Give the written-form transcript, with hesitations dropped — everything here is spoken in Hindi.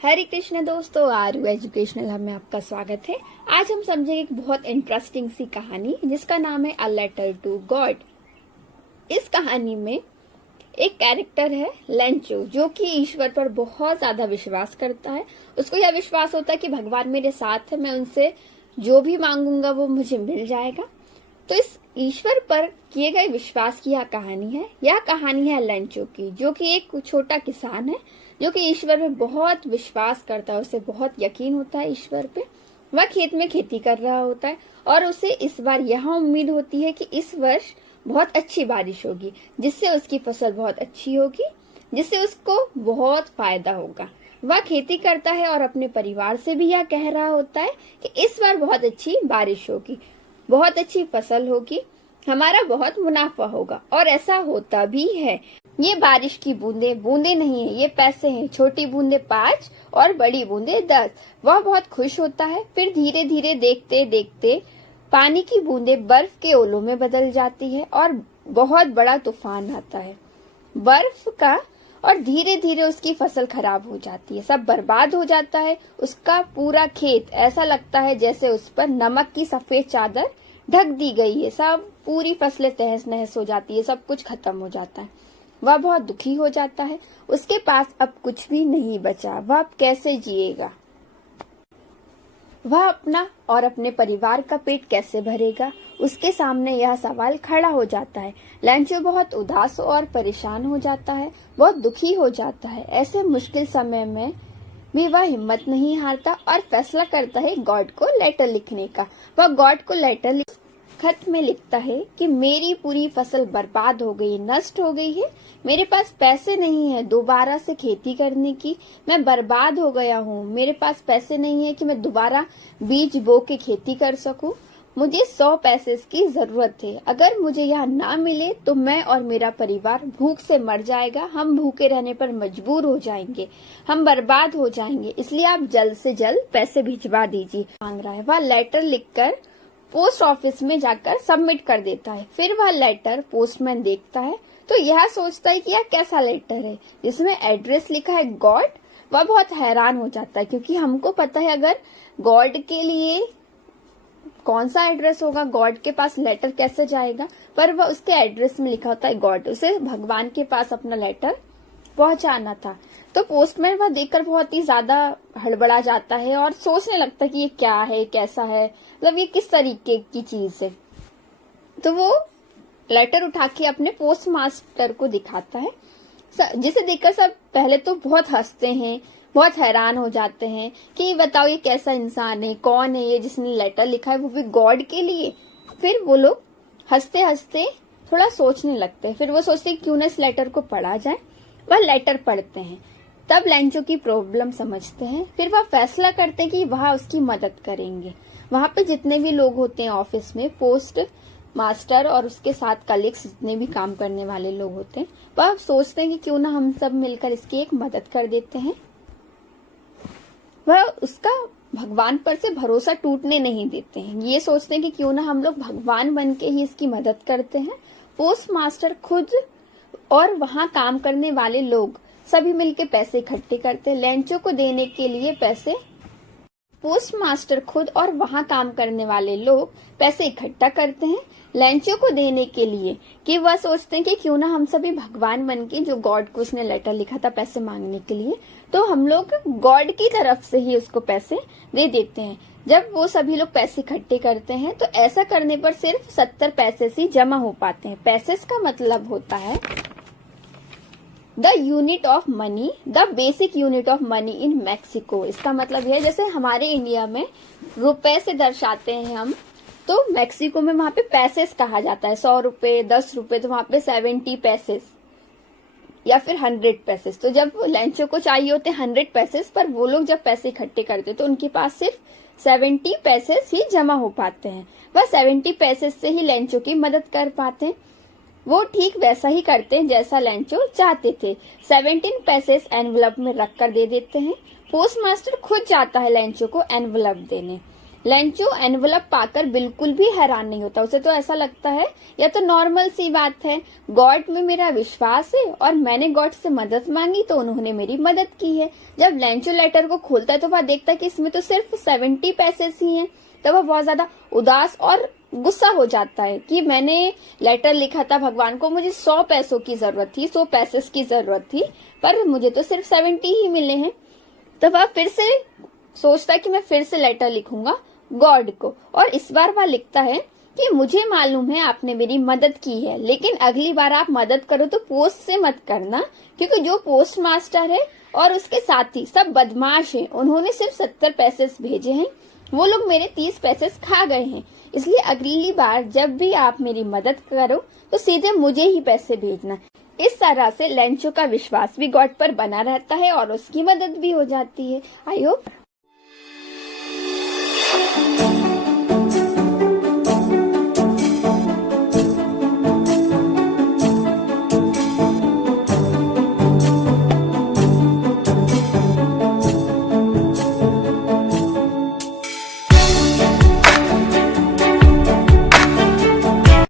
हरे कृष्ण दोस्तों, आरु एजुकेशनल हब में आपका स्वागत है। आज हम समझेंगे एक बहुत इंटरेस्टिंग सी कहानी जिसका नाम है अ लेटर टू गॉड। इस कहानी में एक कैरेक्टर है लेंचो, जो कि ईश्वर पर बहुत ज्यादा विश्वास करता है। उसको यह विश्वास होता है कि भगवान मेरे साथ है, मैं उनसे जो भी मांगूंगा वो मुझे मिल जाएगा। तो इस ईश्वर पर किए गए विश्वास की यह कहानी है। यह कहानी है लेंचो की, जो कि एक छोटा किसान है जो कि ईश्वर पे बहुत विश्वास करता है। उसे बहुत यकीन होता है ईश्वर पे। वह खेत में खेती कर रहा होता है और उसे इस बार यह उम्मीद होती है कि इस वर्ष बहुत अच्छी बारिश होगी, जिससे उसकी फसल बहुत अच्छी होगी, जिससे उसको बहुत फायदा होगा। वह खेती करता है और अपने परिवार से भी यह कह रहा होता है कि इस बार बहुत अच्छी बारिश होगी, बहुत अच्छी फसल होगी, हमारा बहुत मुनाफा होगा। और ऐसा होता भी है। ये बारिश की बूंदे बूंदे नहीं है, ये पैसे हैं। छोटी बूंदे 5 और बड़ी बूंदे 10। वह बहुत खुश होता है। फिर धीरे धीरे देखते देखते पानी की बूंदे बर्फ के ओलों में बदल जाती है और बहुत बड़ा तूफान आता है बर्फ का, और धीरे धीरे उसकी फसल खराब हो जाती है। सब बर्बाद हो जाता है। उसका पूरा खेत ऐसा लगता है जैसे उस पर नमक की सफेद चादर ढक दी गई है। सब पूरी फसलें तहस नहस हो जाती है, सब कुछ खत्म हो जाता है। वह बहुत दुखी हो जाता है। उसके पास अब कुछ भी नहीं बचा। वह अब कैसे जिएगा? वह अपना और अपने परिवार का पेट कैसे भरेगा? उसके सामने यह सवाल खड़ा हो जाता है। लेंचो बहुत उदास और परेशान हो जाता है, बहुत दुखी हो जाता है। ऐसे मुश्किल समय में भी वह हिम्मत नहीं हारता और फैसला करता है गॉड को लेटर लिखने का। वह गॉड को खत में लिखता है कि मेरी पूरी फसल बर्बाद हो गई, नष्ट हो गई है। मेरे पास पैसे नहीं है दोबारा से खेती करने की। मैं बर्बाद हो गया हूँ। मेरे पास पैसे नहीं है कि मैं दोबारा बीज बो के खेती कर सकूं। मुझे 100 पैसे की जरूरत है। अगर मुझे यह ना मिले तो मैं और मेरा परिवार भूख से मर जाएगा। हम भूखे रहने पर मजबूर हो जाएंगे, हम बर्बाद हो जाएंगे। इसलिए आप जल्द से जल्द पैसे भिजवा दीजिए। मांग रहा है। वह लेटर लिखकर पोस्ट ऑफिस में जाकर सबमिट कर देता है। फिर वह लेटर पोस्टमैन देखता है तो यह सोचता है कि यह कैसा लेटर है जिसमें एड्रेस लिखा है गॉड। वह बहुत हैरान हो जाता है, क्योंकि हमको पता है अगर गॉड के लिए कौन सा एड्रेस होगा, गॉड के पास लेटर कैसे जाएगा। पर वह उसके एड्रेस में लिखा होता है गॉड। उसे भगवान के पास अपना लेटर पहुंचाना था। तो पोस्टमैन वह देखकर बहुत ही ज्यादा हड़बड़ा जाता है और सोचने लगता है कि ये क्या है, कैसा है, मतलब ये किस तरीके की चीज है। तो वो लेटर उठा के अपने पोस्ट मास्टर को दिखाता है, जिसे देखकर सब पहले तो बहुत हंसते हैं, बहुत हैरान हो जाते हैं कि बताओ ये कैसा इंसान है, कौन है ये जिसने लेटर लिखा है, वो भी गॉड के लिए। फिर वो लोग हंसते हंसते थोड़ा सोचने लगते हैं। फिर वो सोचते हैं क्यों ना इस लेटर को पढ़ा जाए। वह लेटर पढ़ते हैं, तब लेंचो की प्रॉब्लम समझते हैं। फिर वह फैसला करते हैं कि वह उसकी मदद करेंगे। वहां पे जितने भी लोग होते हैं ऑफिस में, पोस्ट मास्टर और उसके साथ कलीग्स, जितने भी काम करने वाले लोग होते हैं, वह सोचते हैं कि क्यों ना हम सब मिलकर इसकी एक मदद कर देते हैं। वह उसका भगवान पर से भरोसा टूटने नहीं देते हैं। ये सोचते हैं कि क्यों ना हम लोग भगवान बन के ही इसकी मदद करते हैं। पोस्ट मास्टर खुद और वहां काम करने वाले लोग सभी मिलकर पैसे इकट्ठे करते हैं लेंचो को देने के लिए। पैसे पोस्ट मास्टर खुद और वहां काम करने वाले लोग पैसे इकट्ठा करते हैं लेंचो को देने के लिए, कि वह सोचते हैं कि क्यों ना हम सभी भगवान बन के, जो गॉड को उसने लेटर लिखा था पैसे मांगने के लिए, तो हम लोग गॉड की तरफ से ही उसको पैसे दे देते हैं। जब वो सभी लोग पैसे इकट्ठे करते हैं तो ऐसा करने पर सिर्फ 70 पैसे ही जमा हो पाते हैं। पैसे का मतलब होता है the unit of money, the basic unit of money in Mexico. इसका मतलब यह है जैसे हमारे इंडिया में रुपए से दर्शाते हैं हम, तो मैक्सिको में वहां पे पैसेस कहा जाता है। 100 रुपए, 10 रुपए, तो वहां पे 70 पैसेस या फिर 100 पैसेस। तो जब लेंचो को चाहिए होते 100 पैसेस, पर वो लोग जब पैसे इकट्ठे करते तो उनके पास सिर्फ 70 पैसेस ही जमा हो पाते हैं। वह 70 पैसेस से ही लेंचो की मदद कर पाते हैं। वो ठीक वैसा ही करते हैं जैसा लेंचो चाहते थे। 17 पैसेस एनवलप में रख कर दे देते हैं। पोस्ट मास्टर खुद जाता है लेंचो को एनवलप देने। लेंचो एनवलप पाकर बिल्कुल भी हैरान नहीं होता। उसे तो ऐसा लगता है यह तो नॉर्मल सी बात है, गॉड में मेरा विश्वास है और मैंने गॉड से मदद मांगी तो उन्होंने मेरी मदद की है। जब लेंचो लेटर को खोलता है तो वह देखता है कि इसमें तो सिर्फ 70 पैसे ही हैं। तो वह बहुत ज्यादा उदास और गुस्सा हो जाता है कि मैंने लेटर लिखा था भगवान को, मुझे 100 पैसों की जरूरत थी, 100 पैसे की जरूरत थी, पर मुझे तो सिर्फ 70 ही मिले हैं। तो वह फिर से सोचता है कि मैं फिर से लेटर लिखूंगा गॉड को, और इस बार वह लिखता है कि मुझे मालूम है आपने मेरी मदद की है, लेकिन अगली बार आप मदद करो तो पोस्ट से मत करना, क्योंकि जो पोस्ट मास्टर है और उसके साथी सब बदमाश हैं। उन्होंने सिर्फ 70 पैसे भेजे हैं, वो लोग मेरे 30 पैसे खा गए हैं। इसलिए अगली बार जब भी आप मेरी मदद करो तो सीधे मुझे ही पैसे भेजना। इस तरह से लेंचो का विश्वास भी गॉड पर बना रहता है और उसकी मदद भी हो जाती है। I hope